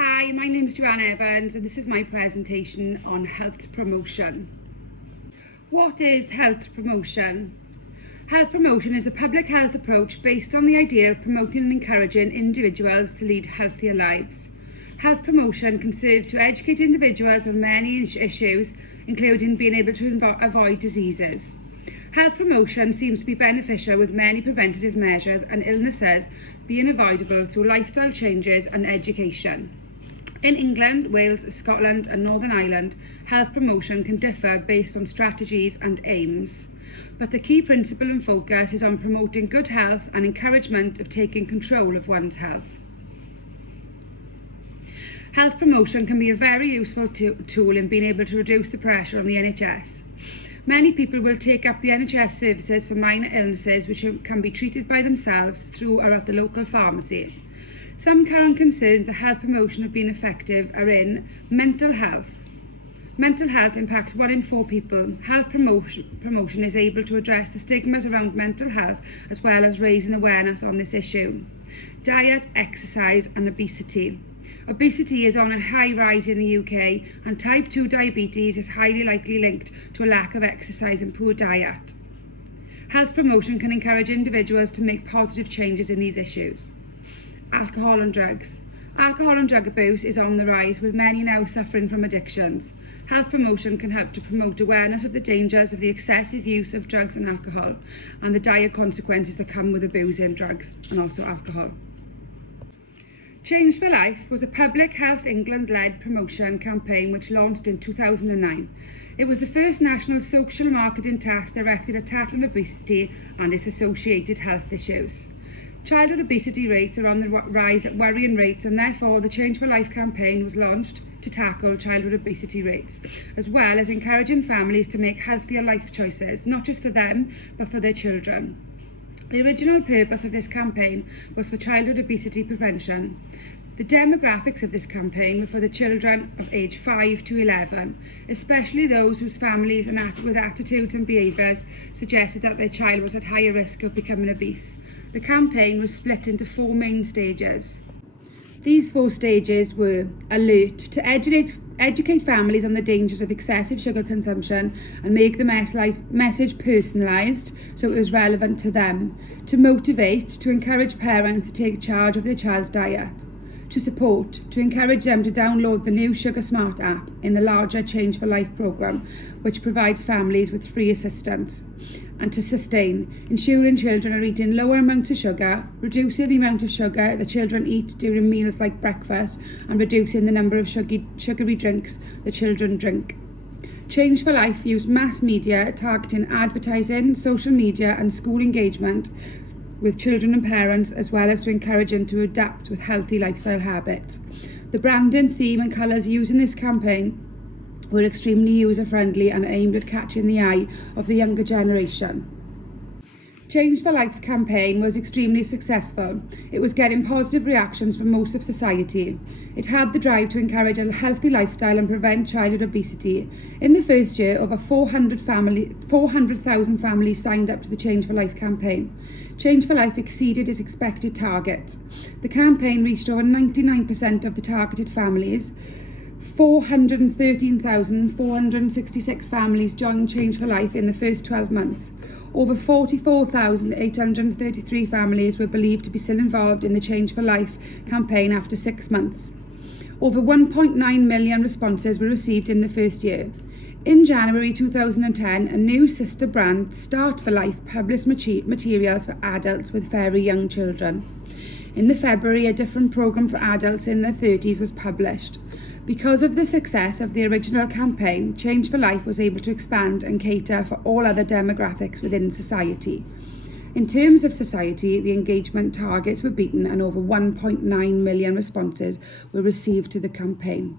Hi, my name's Joanne Evans and this is my presentation on health promotion. What is health promotion? Health promotion is a public health approach based on the idea of promoting and encouraging individuals to lead healthier lives. Health promotion can serve to educate individuals on many issues, including being able to avoid diseases. Health promotion seems to be beneficial, with many preventative measures and illnesses being avoidable through lifestyle changes and education. In England, Wales, Scotland and Northern Ireland, health promotion can differ based on strategies and aims. But the key principle and focus is on promoting good health and encouragement of taking control of one's health. Health promotion can be a very useful tool in being able to reduce the pressure on the NHS. Many people will take up the NHS services for minor illnesses which can be treated by themselves through or at the local pharmacy. Some current concerns that health promotion have been effective are in mental health. Mental health impacts 1 in 4 people. Health promotion is able to address the stigmas around mental health as well as raising awareness on this issue. Diet, exercise and obesity. Obesity is on a high rise in the UK and type 2 diabetes is highly likely linked to a lack of exercise and poor diet. Health promotion can encourage individuals to make positive changes in these issues. Alcohol and drugs. Alcohol and drug abuse is on the rise, with many now suffering from addictions. Health promotion can help to promote awareness of the dangers of the excessive use of drugs and alcohol and the dire consequences that come with abusing drugs and also alcohol. Change for Life was a Public Health England-led promotion campaign which launched in 2009. It was the first national social marketing task directed at tackling obesity and its associated health issues. Childhood obesity rates are on the rise at worrying rates, and therefore the Change for Life campaign was launched to tackle childhood obesity rates, as well as encouraging families to make healthier life choices, not just for them, but for their children. The original purpose of this campaign was for childhood obesity prevention. The demographics of this campaign were for the children of age 5 to 11, especially those whose families with attitudes and behaviours suggested that their child was at higher risk of becoming obese. The campaign was split into 4 main stages. These 4 stages were: alert, to educate families on the dangers of excessive sugar consumption and make the message personalised so it was relevant to them; to motivate, to encourage parents to take charge of their child's diet; to support, to encourage them to download the new Sugar Smart app in the larger Change for Life programme, which provides families with free assistance; and to sustain, ensuring children are eating lower amounts of sugar, reducing the amount of sugar the children eat during meals like breakfast, and reducing the number of sugary drinks the children drink. Change for Life used mass media targeting advertising, social media and school engagement with children and parents, as well as to encourage them to adapt with healthy lifestyle habits. The branding, theme and colours used in this campaign were extremely user-friendly and aimed at catching the eye of the younger generation. Change for Life's campaign was extremely successful. It was getting positive reactions from most of society. It had the drive to encourage a healthy lifestyle and prevent childhood obesity. In the first year, over 400,000 families signed up to the Change for Life campaign. Change for Life exceeded its expected targets. The campaign reached over 99% of the targeted families. 413,466 families joined Change for Life in the first 12 months. Over 44,833 families were believed to be still involved in the Change for Life campaign after 6 months. Over 1.9 million responses were received in the first year. In January 2010, a new sister brand, Start for Life, published materials for adults with very young children. In February, a different programme for adults in their 30s was published. Because of the success of the original campaign, Change for Life was able to expand and cater for all other demographics within society. In terms of society, the engagement targets were beaten and over 1.9 million responses were received to the campaign.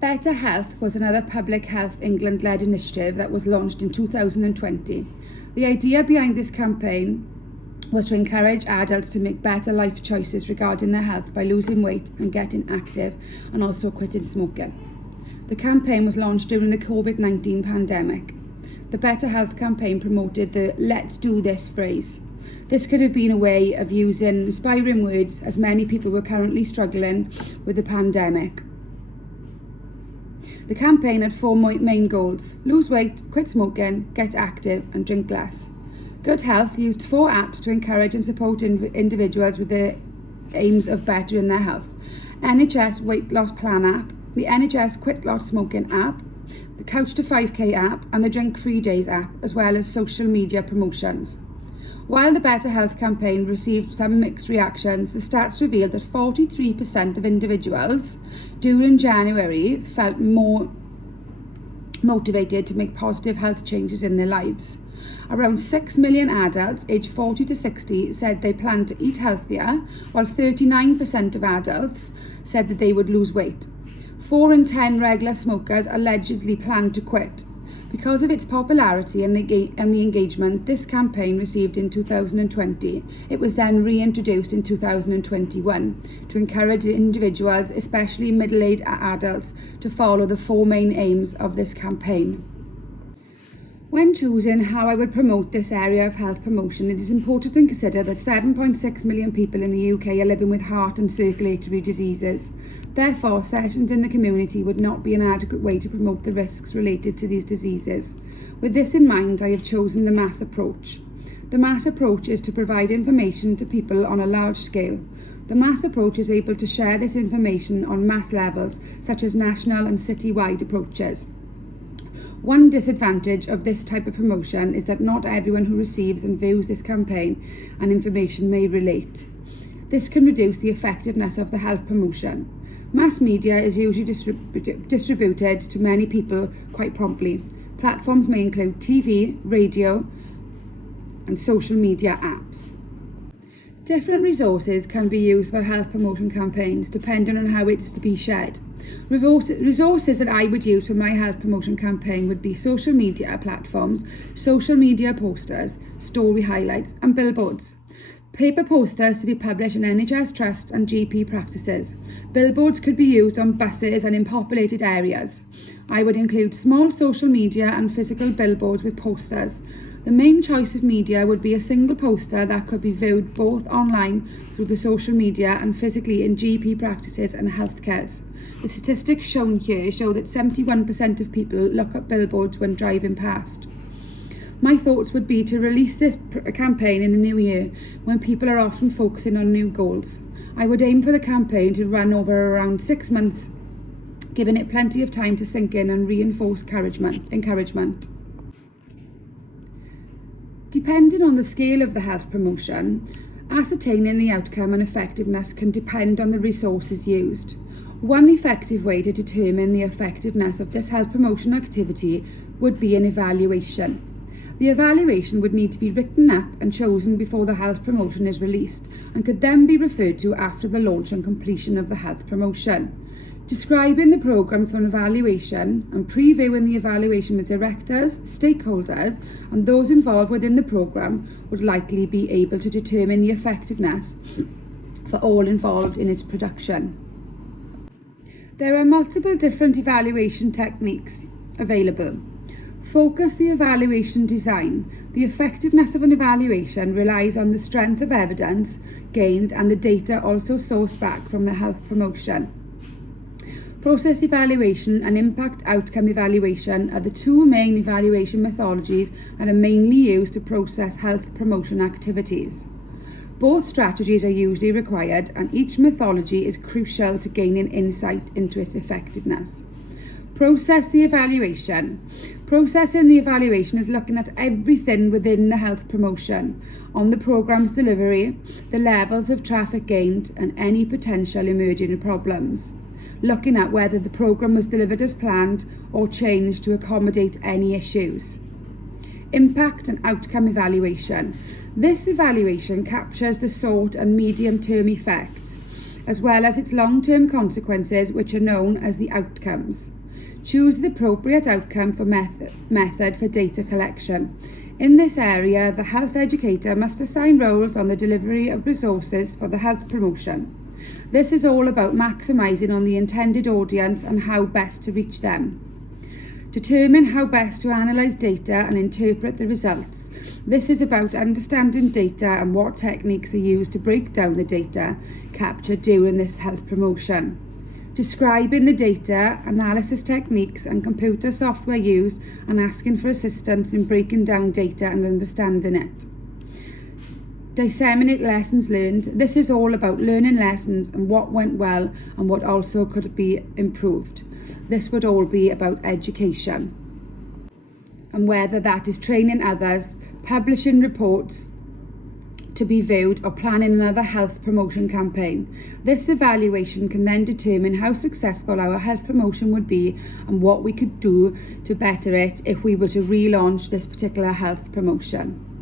Better Health was another Public Health England-led initiative that was launched in 2020. The idea behind this campaign was to encourage adults to make better life choices regarding their health by losing weight and getting active, and also quitting smoking. The campaign was launched during the COVID-19 pandemic. The Better Health campaign promoted the "Let's Do This" phrase. This could have been a way of using inspiring words, as many people were currently struggling with the pandemic. The campaign had 4 main goals: lose weight, quit smoking, get active and drink less. Good Health used 4 apps to encourage and support individuals with the aims of bettering their health: NHS Weight Loss Plan app, the NHS Quit Smoking app, the Couch to 5K app and the Drink Free Days app, as well as social media promotions. While the Better Health campaign received some mixed reactions, the stats revealed that 43% of individuals during January felt more motivated to make positive health changes in their lives. Around 6 million adults aged 40 to 60 said they planned to eat healthier, while 39% of adults said that they would lose weight. 4 in 10 regular smokers allegedly planned to quit. Because of its popularity and the engagement this campaign received in 2020, it was then reintroduced in 2021 to encourage individuals, especially middle-aged adults, to follow the 4 main aims of this campaign. When choosing how I would promote this area of health promotion, it is important to consider that 7.6 million people in the UK are living with heart and circulatory diseases. Therefore, sessions in the community would not be an adequate way to promote the risks related to these diseases. With this in mind, I have chosen the mass approach. The mass approach is to provide information to people on a large scale. The mass approach is able to share this information on mass levels, such as national and city-wide approaches. One disadvantage of this type of promotion is that not everyone who receives and views this campaign and information may relate. This can reduce the effectiveness of the health promotion. Mass media is usually distributed to many people quite promptly. Platforms may include TV, radio, and social media apps. Different resources can be used for health promotion campaigns depending on how it is to be shared. Resources that I would use for my health promotion campaign would be social media platforms, social media posters, story highlights and billboards. Paper posters to be published in NHS trusts and GP practices. Billboards could be used on buses and in populated areas. I would include small social media and physical billboards with posters. The main choice of media would be a single poster that could be viewed both online through the social media and physically in GP practices and healthcares. The statistics shown here show that 71% of people look at billboards when driving past. My thoughts would be to release this campaign in the new year, when people are often focusing on new goals. I would aim for the campaign to run over around 6 months, giving it plenty of time to sink in and reinforce encouragement. Depending on the scale of the health promotion, ascertaining the outcome and effectiveness can depend on the resources used. One effective way to determine the effectiveness of this health promotion activity would be an evaluation. The evaluation would need to be written up and chosen before the health promotion is released, and could then be referred to after the launch and completion of the health promotion. Describing the programme for an evaluation and previewing the evaluation with directors, stakeholders and those involved within the programme would likely be able to determine the effectiveness for all involved in its production. There are multiple different evaluation techniques available. Focus the evaluation design. The effectiveness of an evaluation relies on the strength of evidence gained and the data also sourced back from the health promotion. Process evaluation and impact outcome evaluation are the 2 main evaluation methodologies that are mainly used to process health promotion activities. Both strategies are usually required, and each methodology is crucial to gaining insight into its effectiveness. Process the evaluation. Processing the evaluation is looking at everything within the health promotion, on the programme's delivery, the levels of traffic gained and any potential emerging problems. Looking at whether the programme was delivered as planned or changed to accommodate any issues. Impact and outcome evaluation. This evaluation captures the short and medium-term effects, as well as its long-term consequences, which are known as the outcomes. Choose the appropriate outcome for method for data collection. In this area, the health educator must assign roles on the delivery of resources for the health promotion. This is all about maximising on the intended audience and how best to reach them. Determine how best to analyse data and interpret the results. This is about understanding data and what techniques are used to break down the data captured during this health promotion. Describing the data, analysis techniques and computer software used, and asking for assistance in breaking down data and understanding it. Disseminate lessons learned. This is all about learning lessons and what went well and what also could be improved. This would all be about education, and whether that is training others, publishing reports to be viewed, or planning another health promotion campaign. This evaluation can then determine how successful our health promotion would be and what we could do to better it if we were to relaunch this particular health promotion.